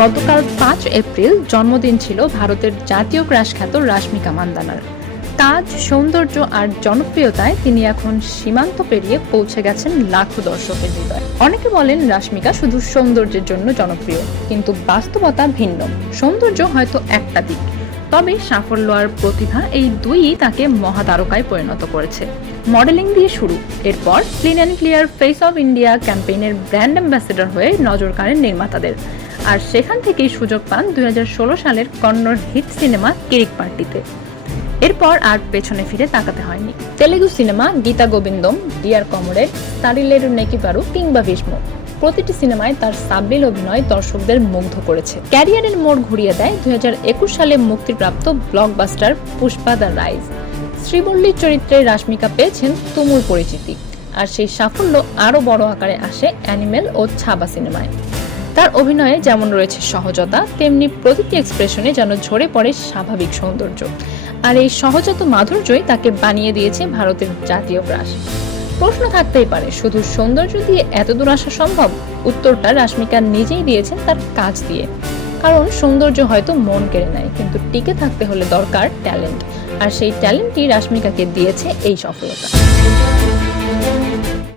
গতকাল পাঁচ এপ্রিল জন্মদিন ছিল ভারতের জাতীয় ক্রাশ খ্যাত রাশমিকা মান্দানার। কাজ, সৌন্দর্য আর জনপ্রিয়তায় তিনি এখন সীমান্ত পেরিয়ে পৌঁছে গেছেন লাখো দর্শকের হৃদয়। অনেকে বলেন রাশমিকা শুধু সৌন্দর্যের জন্য জনপ্রিয়, কিন্তু বাস্তবতা ভিন্ন। সৌন্দর্য হয়তো একটা দিক, তবে সাফল্য আর প্রতিভা এই দুইই তাকে মহাতারকায় পরিণত করেছে। মডেলিং দিয়ে শুরু, এরপর clean and clear face of India ক্যাম্পেইনের brand ambassador হয়ে নজর কাড়েন নির্মাতাদের। আর সেখান থেকেই সুযোগ পান দুই সালের কন্নড় হিট সিনেমা কিরিক পার্টিতে। এরপর আর পেছনে ফিরে তাকাতে হয়নি। Telugu cinema Geetha Govindam, dear comrade, Sarileru Neekevvaru কিংবা ভীষ্ম প্রতিটি সিনেমায় তার সাবলীল অভিনয় দর্শকদের মুগ্ধ করেছে। ক্যারিয়ারের মোড় ঘুরিয়ে দেয় দুই হাজার একুশ সালে মুক্তিপ্রাপ্ত ব্লকবাস্টার পুষ্পা দ্য রাইজ। শ্রীবল্লীর চরিত্রে রাশমিকা পেয়েছেন তুমুল পরিচিতি। আর সেই সাফল্য আরও বড় আকারে আসে অ্যানিমেল ও ছাবা সিনেমায়। তার অভিনয়ে যেমন রয়েছে সহজতা, তেমনি প্রতিটি এক্সপ্রেশনে যেন ঝরে পড়ে স্বাভাবিক সৌন্দর্য। আর এই সহজাত মাধুর্যই তাকে বানিয়ে দিয়েছে ভারতের জাতীয় ক্রাশ। প্রশ্ন থাকতেই পারে, শুধু সৌন্দর্য দিয়ে এত দূর আসা সম্ভব? উত্তরটা রাশমিকা নিজেই দিয়েছেন তার কাজ দিয়ে। কারণ সৌন্দর্য হয়তো মন কেড়ে নেয়, কিন্তু টিকে থাকতে হলে দরকার ট্যালেন্ট আর সেই ট্যালেন্টই রাশমিকাকে দিয়েছে এই সফলতা।